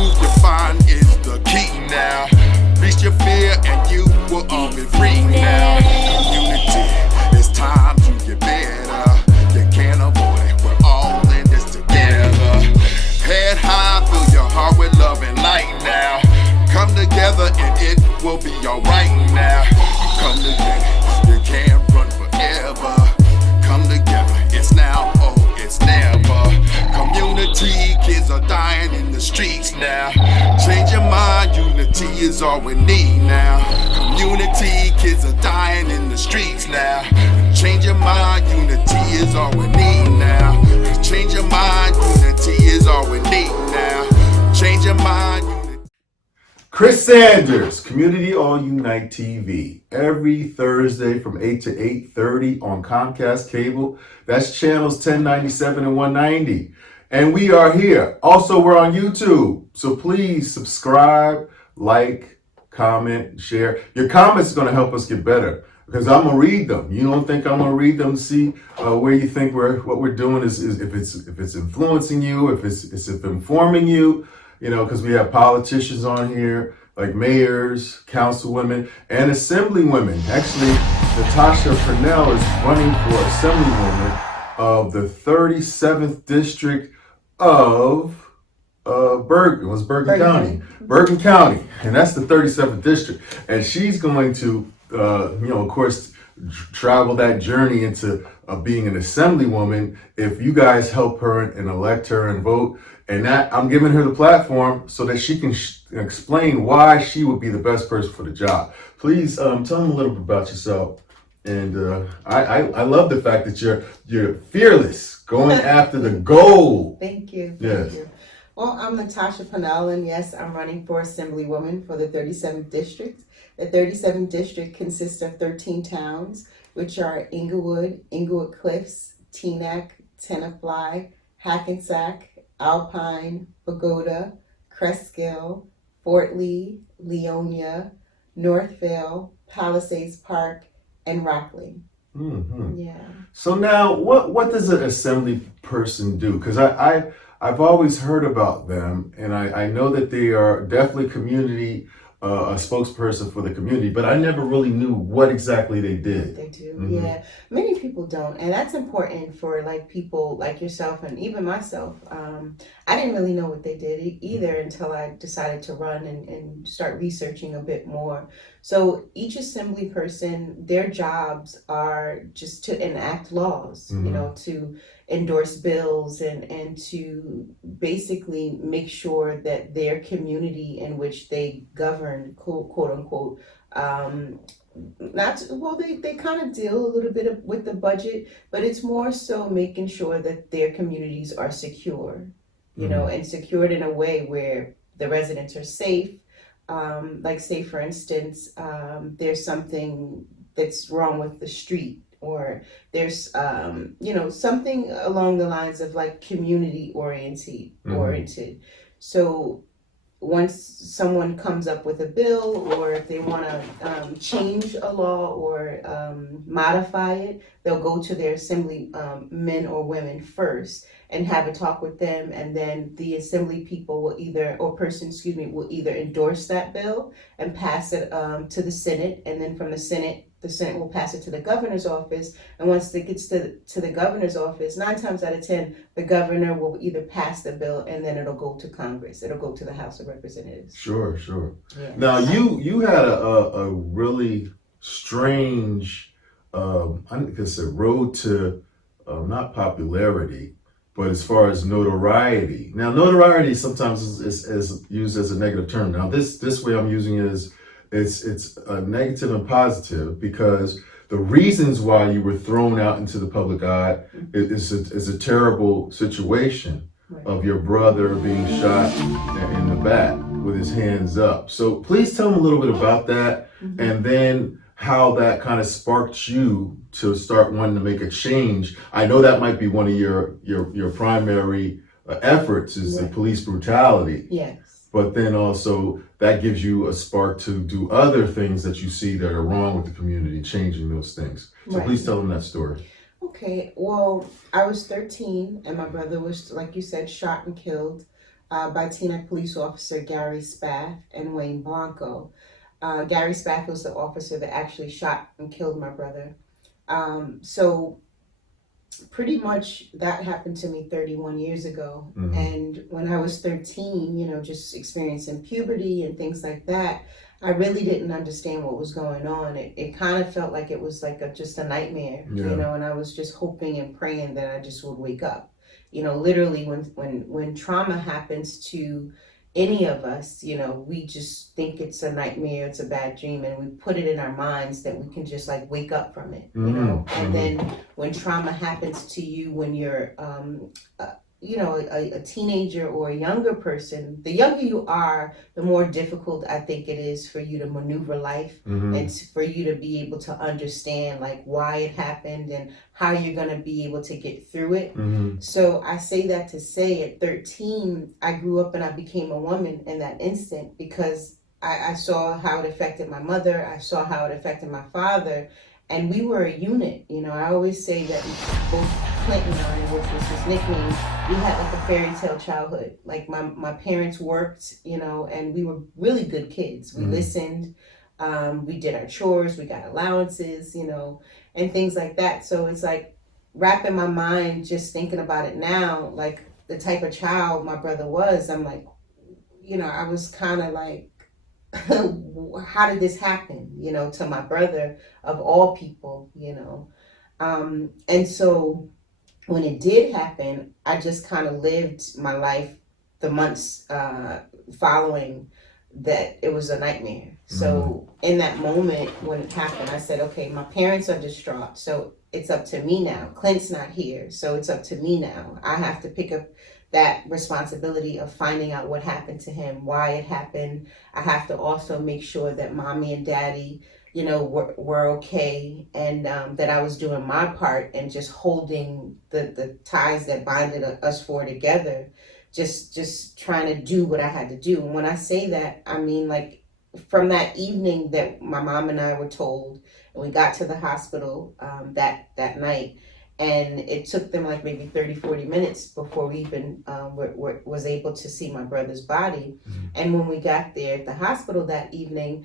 truth you find is the key now. Reach your fear and you will all be free now. Community, it's time to get better. You can't avoid it, we're all in this together. Head high, fill your heart with love and light now. Come together and it will be alright now. Come together, you can't run forever. Come together, it's now, oh, it's never. Community, kids are dying in the streets now. Change your mind, unity is all we need now. Community, kids are dying in the streets now. Change your mind, unity is all we need now. Change your mind, unity is all we need now. Change your mind. Chris Sanders, Community All Unite TV, every Thursday from 8 to 8:30 on Comcast Cable. That's channels 1097 and 190. And we are here. Also, we're on YouTube. So please subscribe, like, comment, share. Your comments are going to help us get better because I'm going to read them. You don't think I'm going to read them to see where you think what we're doing is if it's influencing you, if it's informing you. You know, because we have politicians on here, like mayors, councilwomen, and assemblywomen. Actually, Natasha Parnell is running for assemblywoman of the 37th district of Bergen County. Bergen County, and that's the 37th district. And she's going to, of course, travel that journey into being an assemblywoman if you guys help her and elect her and vote. And that I'm giving her the platform so that she can explain why she would be the best person for the job. Please tell them a little bit about yourself. And I love the fact that you're fearless, going after the goal. Thank you. Yes. You. Well, I'm Natasha Parnell, and yes, I'm running for Assemblywoman for the 37th District. The 37th District consists of 13 towns, which are Inglewood, Inglewood Cliffs, Teaneck, Tenafly, Hackensack, Alpine, Pagoda, Cresskill, Fort Lee, Leonia, Northvale, Palisades Park, and Rockley. Mm-hmm. Yeah. So now, what does an assembly person do? Because I've always heard about them, and I know that they are definitely community, a spokesperson for the community, but I never really knew what exactly they did. They do, Mm-hmm. yeah. Many people don't, and that's important for like people like yourself and even myself. I didn't really know what they did either until I decided to run and start researching a bit more. So each assembly person, their jobs are just to enact laws, Mm-hmm. To endorse bills and to basically make sure that their community in which they govern, quote unquote, they kind of deal a little bit with the budget, but it's more so making sure that their communities are secure, and secured in a way where the residents are safe. Like say for instance, there's something that's wrong with the street, or there's something along the lines of like community oriented. So once someone comes up with a bill, or if they want to change a law or modify it, they'll go to their assembly men or women first and have a talk with them, and then the assembly people will will either endorse that bill and pass it to the Senate, and then from the Senate will pass it to the governor's office. And once it gets to the governor's office, 9 times out of 10, the governor will either pass the bill and then it'll go to Congress. It'll go to the House of Representatives. Sure. Yeah. Now you had a really strange, I guess, a road to not popularity, but as far as notoriety. Now, notoriety sometimes is used as a negative term. Now, this way I'm using it as it's a negative and positive, because the reasons why you were thrown out into the public eye is a terrible situation of your brother being shot in the back with his hands up. So please tell me a little bit about that, and then how that kind of sparked you to start wanting to make a change. I know that might be one of your primary efforts is the police brutality. Yes. But then also that gives you a spark to do other things that you see that are wrong with the community, changing those things. So please tell them that story. Okay, well, I was 13 and my brother was, like you said, shot and killed. by Teaneck Police Officer Gary Spath and Wayne Blanco. Gary Spath was the officer that actually shot and killed my brother. So pretty much that happened to me 31 years ago. Mhm. And when I was 13, just experiencing puberty and things like that, I really didn't understand what was going on. It kind of felt like it was like just a nightmare, Yeah. and I was just hoping and praying that I just would wake up. Literally when trauma happens to any of us, we just think it's a nightmare, it's a bad dream, and we put it in our minds that we can just like wake up from it, and then when trauma happens to you when you're a teenager or a younger person, the younger you are, the more difficult I think it is for you to maneuver life, and for you to be able to understand like why it happened and how you're going to be able to get through it. So I say that to say at 13, I grew up and I became a woman in that instant, because I saw how it affected my mother, I saw how it affected my father, and we were a unit. I always say that both Clinton and I, which was his nickname, we had like a fairy tale childhood. Like my parents worked, and we were really good kids. We listened, we did our chores, we got allowances, and things like that. So it's like wrapping my mind, just thinking about it now, like the type of child my brother was. I'm like, I was kind of like, how did this happen, to my brother of all people, and so when it did happen, I just kind of lived my life the months following that. It was a nightmare. So in that moment when it happened, I said, okay, my parents are distraught, so it's up to me now. Clint's not here, so it's up to me now. I have to pick up that responsibility of finding out what happened to him, why it happened. I have to also make sure that mommy and daddy, were okay, and that I was doing my part and just holding the ties that binded us four together, just trying to do what I had to do. And when I say that, I mean like from that evening that my mom and I were told, and we got to the hospital that night, and it took them like maybe 30-40 minutes before we even was able to see my brother's body. And when we got there at the hospital that evening,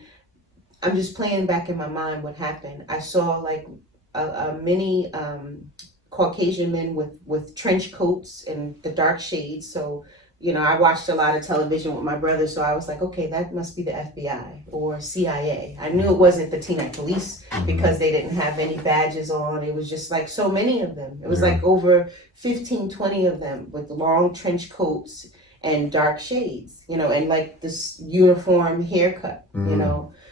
I'm just playing back in my mind what happened. I saw like many Caucasian men with trench coats and the dark shades. So, I watched a lot of television with my brother, so I was like, okay, that must be the FBI or CIA. I knew it wasn't the Teaneck police because they didn't have any badges on. It was just like so many of them. It was like over 15, 20 of them with long trench coats and dark shades, and like this uniform haircut,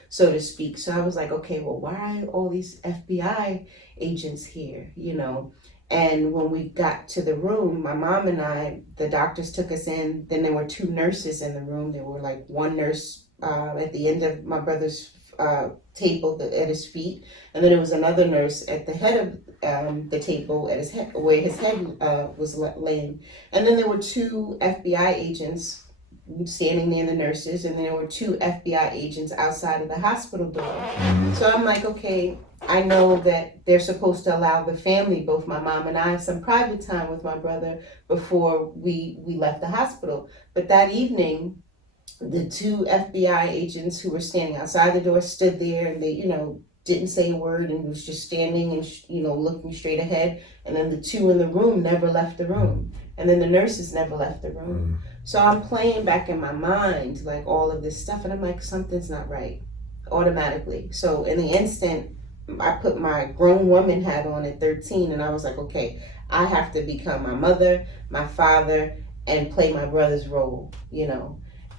so to speak. So I was like, okay, well, why are all these FBI agents here, And when we got to the room, my mom and I, the doctors took us in. Then there were two nurses in the room. There were like one nurse at the end of my brother's table at his feet, and then there was another nurse at the head of the table at his head, where his head was laying. And then there were two FBI agents standing near the nurses, and there were two FBI agents outside of the hospital door. So I'm like, okay, I know that they're supposed to allow the family, both my mom and I, some private time with my brother before we left the hospital. But that evening, the two FBI agents who were standing outside the door stood there, and they, didn't say a word and was just standing and, looking straight ahead. And then the two in the room never left the room. And then the nurses never left the room. So I'm playing back in my mind, like all of this stuff. And I'm like, something's not right automatically. So in the instant, I put my grown woman hat on at 13, and I was like, okay, I have to become my mother, my father, and play my brother's role,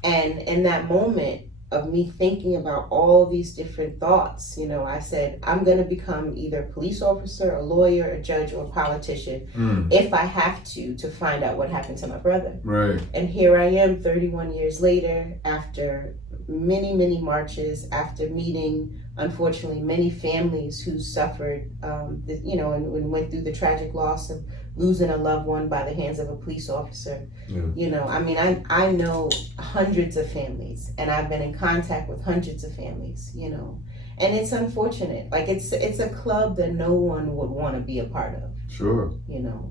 And in that moment of me thinking about all these different thoughts, I said, I'm going to become either a police officer, a lawyer, a judge, or a politician if I have to find out what happened to my brother. Right. And here I am 31 years later, after many, many marches, after meeting, unfortunately, many families who suffered, and went through the tragic loss of losing a loved one by the hands of a police officer. I know hundreds of families, and I've been in contact with hundreds of families, and it's unfortunate. Like it's a club that no one would want to be a part of. Sure.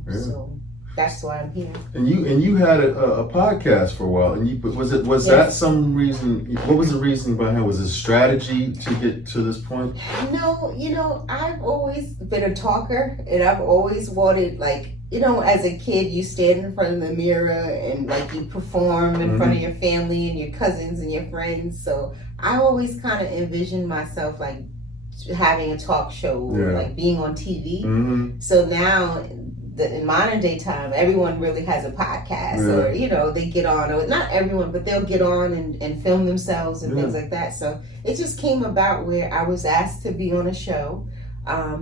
So. that's why I'm here. And you had a podcast for a while, and was that some reason? What was the reason behind it? Was it strategy to get to this point? No, I've always been a talker, and I've always wanted, like, as a kid, you stand in front of the mirror and like you perform in front of your family and your cousins and your friends. So I always kind of envisioned myself like having a talk show or like being on TV. So now in modern day time, everyone really has a podcast or, they get on, or not everyone, but they'll get on and film themselves and things like that. So it just came about where I was asked to be on a show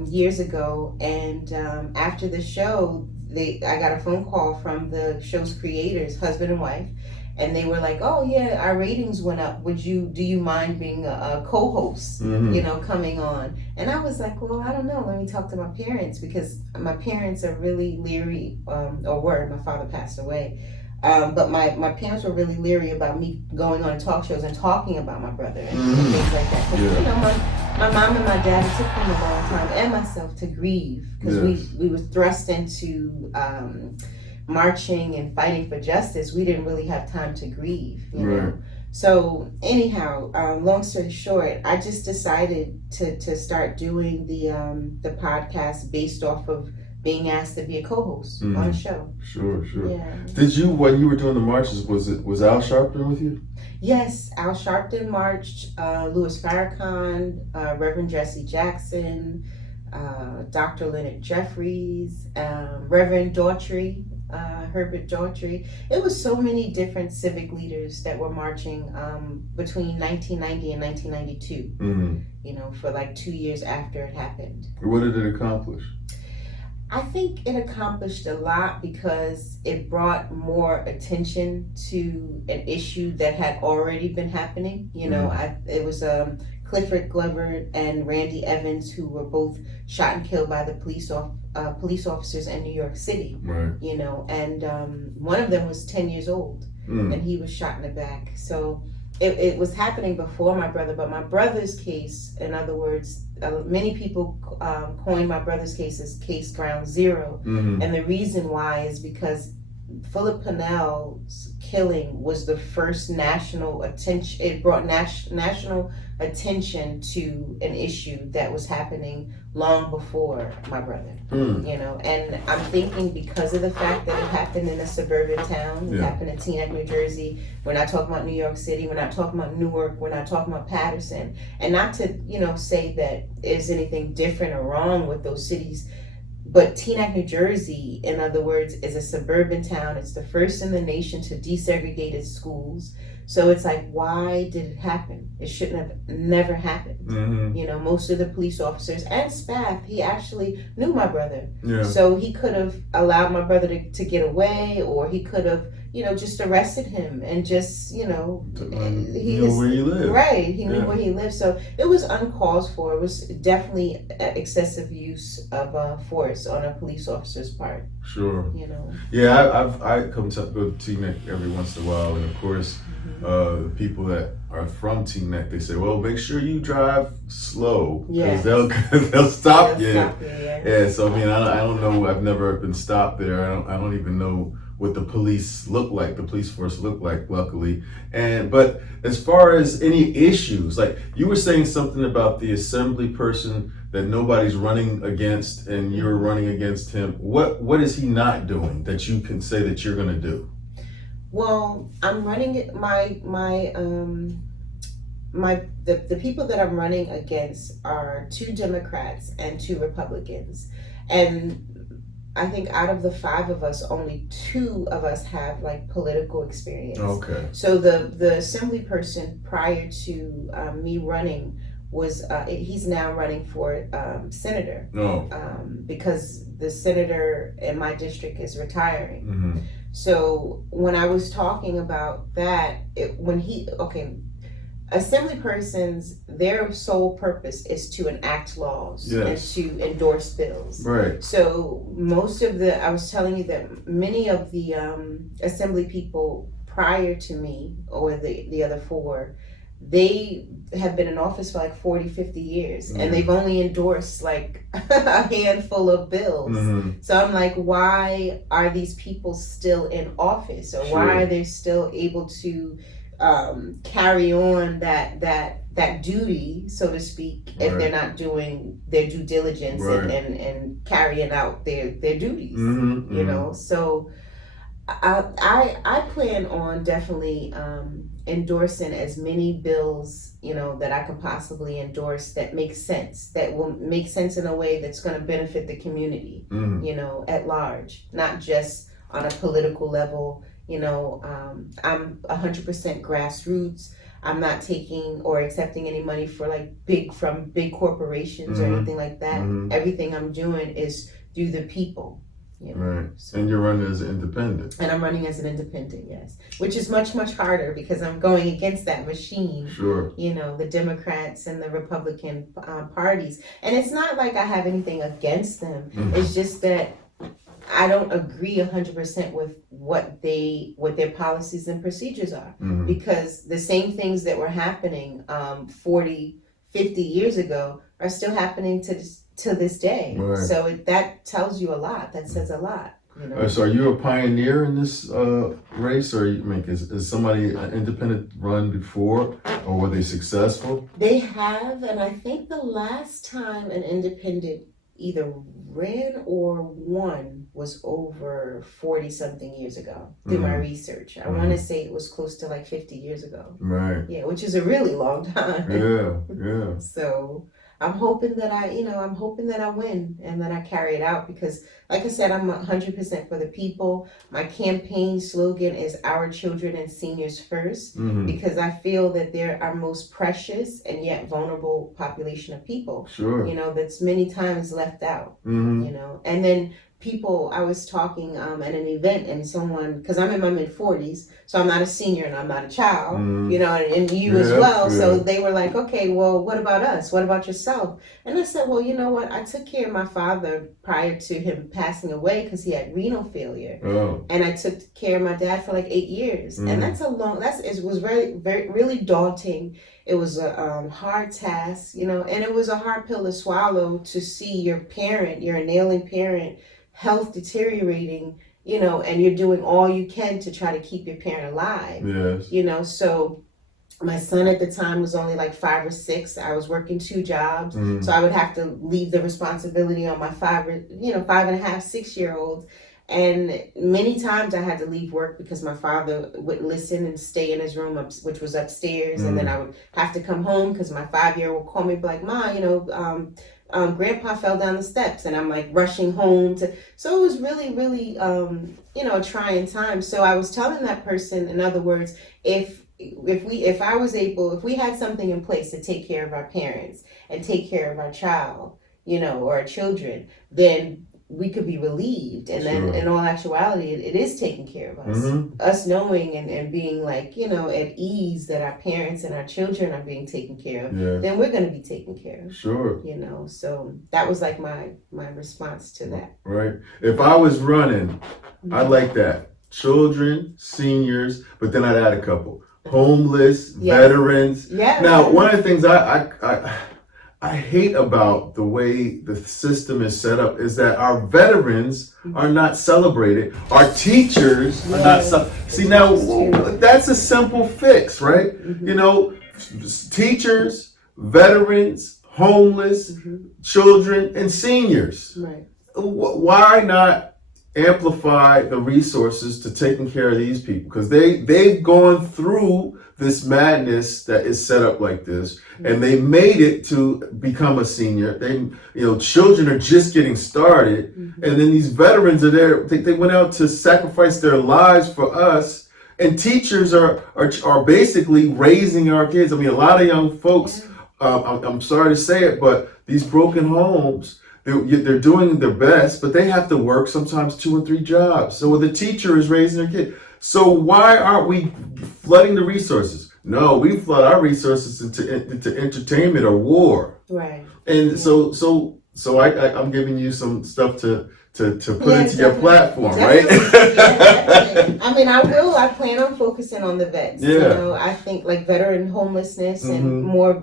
years ago. And after the show, I got a phone call from the show's creators, husband and wife. And they were like, "Oh yeah, our ratings went up. Do you mind being a co-host? Coming on?" And I was like, "Well, I don't know. Let me talk to my parents, because my parents are really leery, or were. My father passed away, but my parents were really leery about me going on talk shows and talking about my brother and things like that. Because my mom and my dad, it took them a long time, and myself, to grieve, because we were thrust into marching and fighting for justice. We didn't really have time to grieve, you know. So anyhow, long story short, I just decided to start doing the podcast based off of being asked to be a co-host on a show. Sure. Yeah. Did you, when you were doing the marches, was Al Sharpton with you? Yes, Al Sharpton marched, Louis Farrakhan, Reverend Jesse Jackson, Dr. Leonard Jeffries, Reverend Daughtry, Herbert Daughtry. It was so many different civic leaders that were marching between 1990 and 1992, for like 2 years after it happened. What did it accomplish? I think it accomplished a lot because it brought more attention to an issue that had already been happening. It was Clifford Glover and Randy Evans, who were both shot and killed by the police officers in New York City. Right. And one of them was 10 years old, and he was shot in the back. So it was happening before my brother, but my brother's case, in other words, many people coined my brother's case as case ground zero. And the reason why is because Philip Parnell's killing was the first national attention. It brought national attention to an issue that was happening long before my brother. And I'm thinking because of the fact that it happened in a suburban town, it happened in Teaneck, New Jersey. We're not talking about New York City. We're not talking about Newark. We're not talking about Patterson. And not to, say that there's anything different or wrong with those cities. But Teaneck, New Jersey, in other words, is a suburban town. It's the first in the nation to desegregate its schools. So it's like, why did it happen? It shouldn't have never happened. Most of the police officers and staff, he actually knew my brother. So he could have allowed my brother to get away, or he could have, just arrested him and just, he knew where he lived. Right, he knew where he lived. So it was uncalled for. It was definitely excessive use of force on a police officer's part. Sure. Yeah, I come to go to Teaneck every once in a while, and of course, the people that are from Teaneck, they say, well, make sure you drive slow, because they'll stop you. Yeah. So I mean, I don't know. I've never been stopped there. I don't even know what the police look like, the police force look like, luckily. But as far as any issues, like you were saying something about the assembly person that nobody's running against, and you're running against him. What is he not doing that you can say that you're going to do? Well, I'm running the people that I'm running against are 2 Democrats and 2 Republicans, and I think out of the 5 of us, only 2 of us have like political experience. Okay. So the assembly person prior to me running was he's now running for senator. Because the senator in my district is retiring. So when I was talking about that, assembly persons, their sole purpose is to enact laws and to endorse bills. Right. So I was telling you that many of the assembly people prior to me, or the other 4, they have been in office for like 40, 50 years, and they've only endorsed like a handful of bills. So I'm like, why are these people still in office, or why are they still able to carry on that duty, so to speak, if they're not doing their due diligence and carrying out their duties, you know? So I plan on definitely endorsing as many bills, you know, that I could possibly endorse that make sense, that will make sense in a way that's going to benefit the community, you know, at large, not just on a political level. You know, I'm 100% grassroots. I'm not taking or accepting any money for like big corporations or anything like that. Everything I'm doing is through the people. You know? Right. So, and you're running as an independent. And I'm running as an independent, yes. Which is much, much harder because I'm going against that machine. Sure. You know, the Democrats and the Republican parties. And it's not like I have anything against them. It's just that I don't agree 100% with what their policies and procedures are. Because the same things that were happening 40, 50 years ago are still happening to this day. So that tells you a lot. That says a lot. You know? So are you a pioneer in this race, or is somebody independent run before, or were they successful? They have, and I think the last time an independent either ran or won was over 40 something years ago through my research. I want to say it was close to like 50 years ago. Right. Yeah, which is a really long time. Yeah. So I'm hoping that I win and that I carry it out because, like I said, I'm 100% for the people. My campaign slogan is "Our children and seniors first," because I feel that they're our most precious and yet vulnerable population of people. Sure. You know, that's many times left out. You know, and then people, I was talking at an event and someone, because I'm in my mid-40s, so I'm not a senior and I'm not a child, you know, and you as well. So they were like, okay, well, what about us? What about yourself? And I said, well, you know what? I took care of my father prior to him passing away because he had renal failure. And I took care of my dad for like 8 years. And it was really daunting. It was a hard task, you know, and it was a hard pill to swallow to see your ailing parent, health deteriorating, you know, and you're doing all you can to try to keep your parent alive. Yes. You know, so my son at the time was only like 5 or 6. I was working 2 jobs, so I would have to leave the responsibility on my 5.5, 6-year-olds. And many times I had to leave work because my father wouldn't listen and stay in his room, which was upstairs. And then I would have to come home because my 5-year-old would call me like, Ma, you know, Grandpa fell down the steps, and I'm like rushing home so it was really, really, you know, a trying time. So I was telling that person, in other words, if we had something in place to take care of our parents and take care of our child, you know, or our children, then we could be relieved. And then in all actuality, it is taking care of us. Us knowing and being like, you know, at ease that our parents and our children are being taken care of, then we're going to be taken care of. Sure. You know, so that was like my response to that. Right. If I was running, I'd like that. Children, seniors, but then I'd add a couple. Homeless, veterans. Yeah. Now, one of the things I hate about the way the system is set up is that our veterans are not celebrated. Our teachers are not See, now that's a simple fix, right? You know, teachers, veterans, homeless, children, and seniors. Right. Why not amplify the resources to taking care of these people? Because they've gone through this madness that is set up like this, and they made it to become a senior. Children are just getting started, and then these veterans are there. They went out to sacrifice their lives for us, and teachers are basically raising our kids. I mean, a lot of young folks. I'm sorry to say it, but these broken homes. They're doing their best, but they have to work sometimes 2 and 3 jobs. So the teacher is raising their kid. So why aren't we flooding the resources? No, we flood our resources into entertainment or war. Right. And so I'm giving you some stuff to to put into your platform, right? Definitely. I mean, I plan on focusing on the vets. Yeah. You know, I think like veteran homelessness and more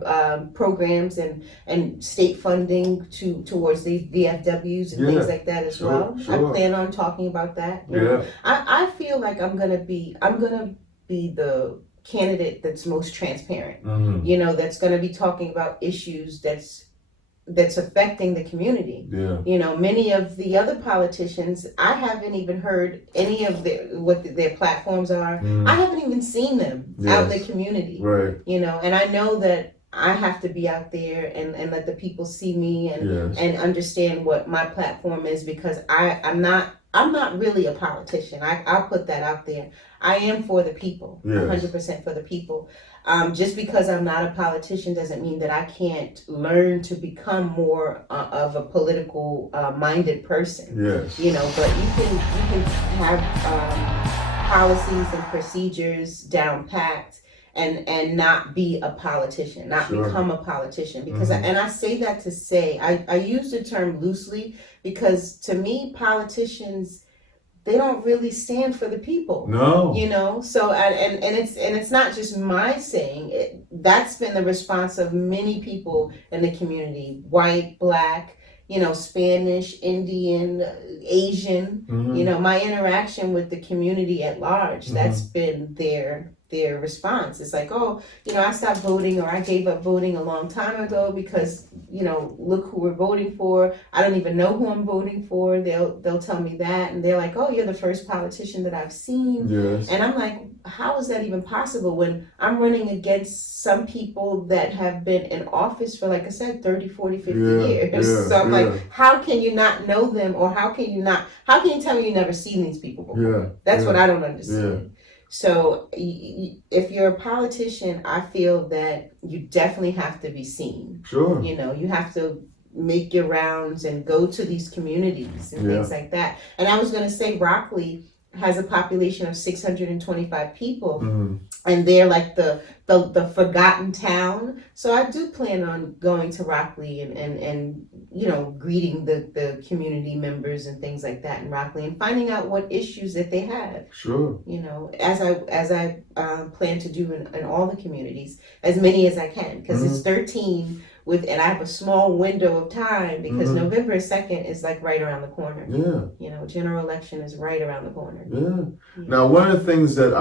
programs and state funding towards the VFWs and things like that as well. Sure. I plan on talking about that. You know? I feel like I'm gonna be the candidate that's most transparent. You know, that's gonna be talking about issues that's affecting the community. You know, many of the other politicians, I haven't even heard any of what their platforms are. I haven't even seen them out in the community. You know, and I know that I have to be out there and let the people see me and understand what my platform is, because I'm not really a politician. I'll put that out there. I am for the people, 100% for the people. Just because I'm not a politician doesn't mean that I can't learn to become more of a political minded person. You know, but you can have policies and procedures down packed and not be a politician, not become a politician. Because and I say that to say, I use the term loosely, because to me, politicians, they don't really stand for the people. No. You know, so and it's not just my saying. That's been the response of many people in the community, white, black, you know, Spanish, Indian, Asian. You know, my interaction with the community at large, that's been their response. It's like, oh, you know, I stopped voting, or I gave up voting a long time ago because, you know, look who we're voting for. I don't even know who I'm voting for. They'll tell me that, and they're like, oh, you're the first politician that I've seen. And I'm like, how is that even possible when I'm running against some people that have been in office for, like I said, 30, 40, 50 years. So I'm like, how can you not know them, or how can you tell me you never seen these people before? That's what I don't understand. So if you're a politician, I feel that you definitely have to be seen. You know, you have to make your rounds and go to these communities and things like that. And I was going to say, Rockley has a population of 625 people, and they're like the forgotten town. So I do plan on going to Rockley and you know, greeting the community members and things like that in Rockley, and finding out what issues that they have. You know, as I plan to do in all the communities, as many as I can, because it's 13 and I have a small window of time, because November 2nd is like right around the corner. You know, general election is right around the corner. Now, one of the things that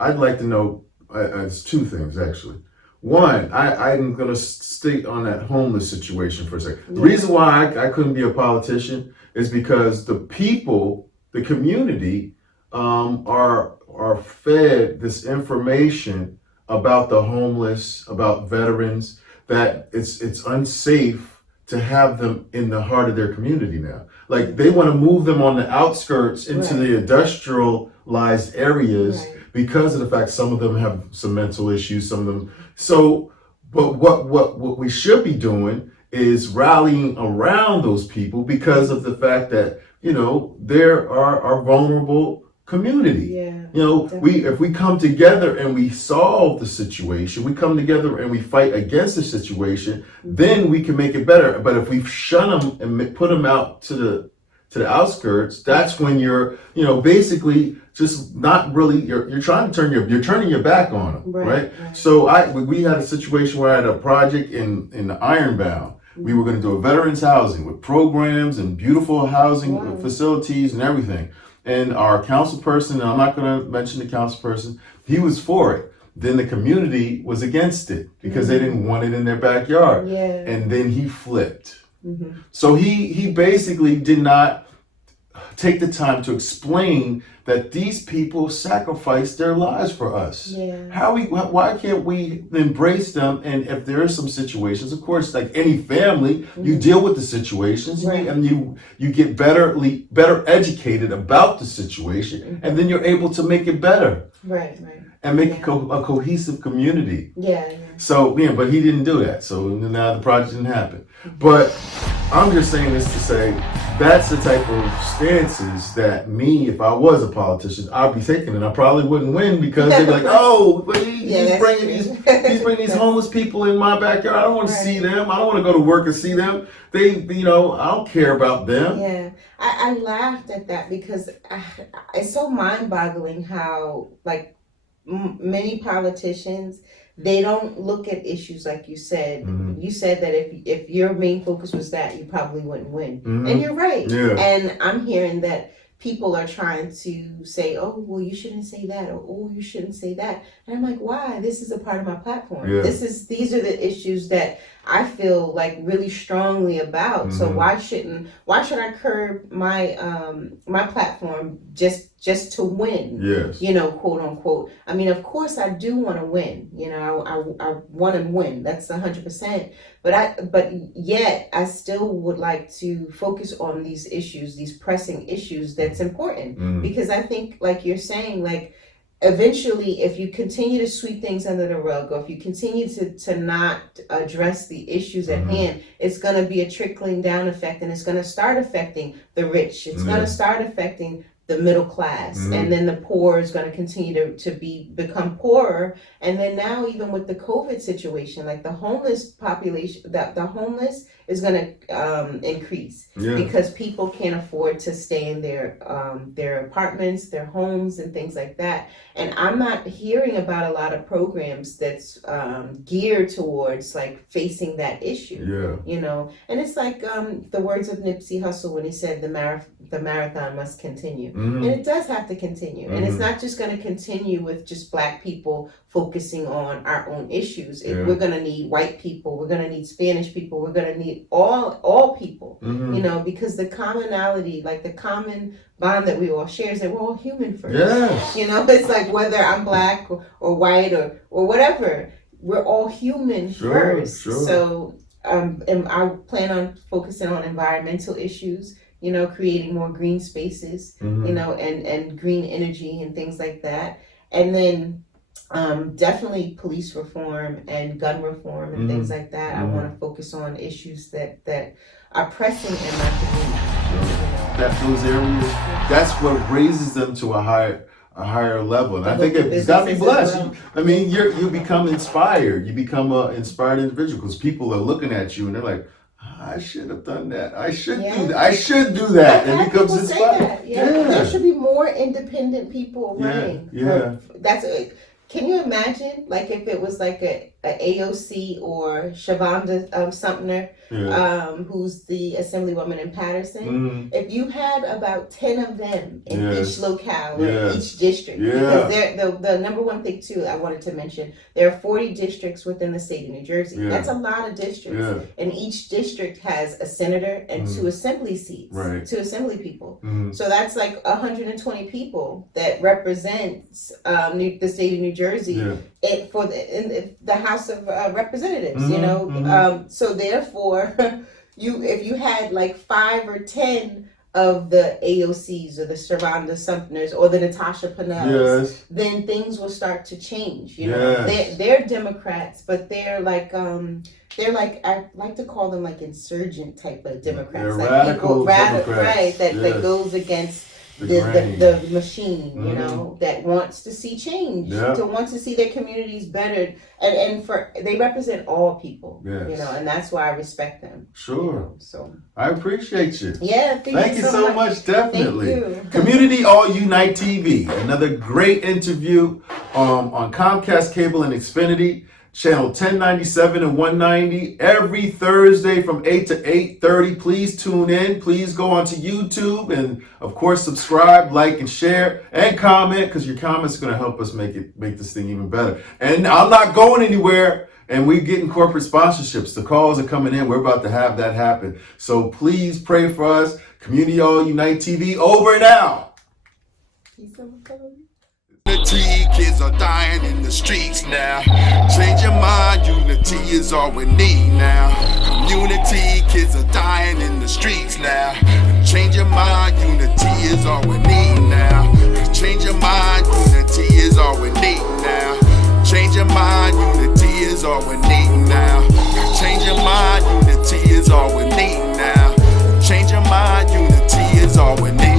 I'd like to know, it's two things actually. One, I'm going to stay on that homeless situation for a second. The reason why I couldn't be a politician is because the people, the community, are fed this information about the homeless, about veterans, that it's unsafe to have them in the heart of their community now. Like, they want to move them on the outskirts into the industrialized areas because of the fact some of them have some mental issues, some of them. So, but what we should be doing is rallying around those people, because of the fact that, you know, they're our vulnerable community. You know, if we come together and we solve the situation, we come together and we fight against the situation, then we can make it better. But if we shun them and put them out to the outskirts, that's when you're, you know, basically just not really, you're trying to turning your back on them, right? So we had a situation where I had a project in the Ironbound. We were going to do a veterans housing with programs and beautiful housing facilities and everything. And our council person, and I'm not going to mention the council person, he was for it. Then the community was against it because they didn't want it in their backyard. And then he flipped. So he basically did not take the time to explain that these people sacrificed their lives for us. Why can't we embrace them? And if there are some situations, of course, like any family, you deal with the situations and you get better educated about the situation, and then you're able to make it better. And make a cohesive community. So, but he didn't do that. So now the project didn't happen. But I'm just saying this to say that's the type of stances that me, if I was a politician, I'd be taking, and I probably wouldn't win because they'd be like, oh, but he's bringing these homeless people in my backyard. I don't want to see them. I don't want to go to work and see them. I don't care about them. Yeah, I laughed at that because it's so mind-boggling how like many politicians, they don't look at issues like you said. Mm-hmm. You said that if your main focus was that, you probably wouldn't win. Mm-hmm. And you're right. Yeah. And I'm hearing that people are trying to say, oh, well, you shouldn't say that, or oh, you shouldn't say that. And I'm like, why? This is a part of my platform. Yeah. These are the issues that I feel like really strongly about. Mm-hmm. So why should I curb my my platform just to win? Yes. Quote unquote. I mean, of course I do want to win. I want to win. That's 100%. But yet I still would like to focus on these issues, these pressing issues that's important. Because I think, like you're saying, like eventually, if you continue to sweep things under the rug, or if you continue to not address the issues at hand, it's going to be a trickling down effect, and it's going to start affecting the rich. It's going to start affecting the middle class, and then the poor is going to continue to become poorer. And then now, even with the COVID situation, like the homeless population, the homeless is going to increase because people can't afford to stay in their apartments, their homes, and things like that. And I'm not hearing about a lot of programs that's geared towards like facing that issue. And it's like the words of Nipsey Hussle when he said the marathon must continue. And it does have to continue. And it's not just going to continue with just Black people focusing on our own issues. We're going to need white people. We're going to need Spanish people. We're going to need all people, because the commonality, like the common bond that we all share is that we're all human first. Yes. It's like whether I'm Black or white or whatever, we're all human first. Sure. So and I plan on focusing on environmental issues, creating more green spaces, and green energy and things like that. And then definitely police reform and gun reform and things like that. I want to focus on issues that are pressing in my community. Those areas, that's what raises them to a higher level. And I think it's got to be blessed. Well. I mean, you become inspired. You become an inspired individual because people are looking at you and they're like, I should have done that. I should do that. I should do that. And it becomes inspired. There should be more independent people running. That's it. Can you imagine, like, if it was like a AOC or Shavonda Sumter, who's the Assemblywoman in Patterson? If you had about 10 of them in each locale or each district, because the number one thing too I wanted to mention, there are 40 districts within the state of New Jersey. That's a lot of districts, and each district has a senator and 2 assembly seats, 2 assembly people. So that's like 120 people that represents the state of New Jersey for the House of Representatives. So therefore, if you had like 5 or 10 of the AOCs or the Shavonda Sumters or the Natasha Parnells, then things will start to change. They're Democrats, but they're like I like to call them like insurgent type of Democrats, they're like radical Democrats. that goes against the machine, that wants to see change, to want to see their communities bettered, and they represent all people, and that's why I respect them. Sure. So I appreciate you. Yeah, thank you so much. Definitely. Thank you. Community All Unite TV, another great interview on Comcast Cable and Xfinity. Channel 1097 and 190 every Thursday from 8 to 8:30. Please tune in. Please go onto YouTube and, of course, subscribe, like, and share, and comment, because your comments are going to help us make this thing even better. And I'm not going anywhere, and we're getting corporate sponsorships. The calls are coming in. We're about to have that happen. So please pray for us. Community All Unite TV, over and out. Unity, kids are dying in the streets now. Change your mind, unity is all we need now. Community, kids are dying in the streets now. Change your mind, unity is all we need now. Change your mind, unity is all we need now. Change your mind, unity is all we need now. Change your mind, unity is all we need now. is all we need.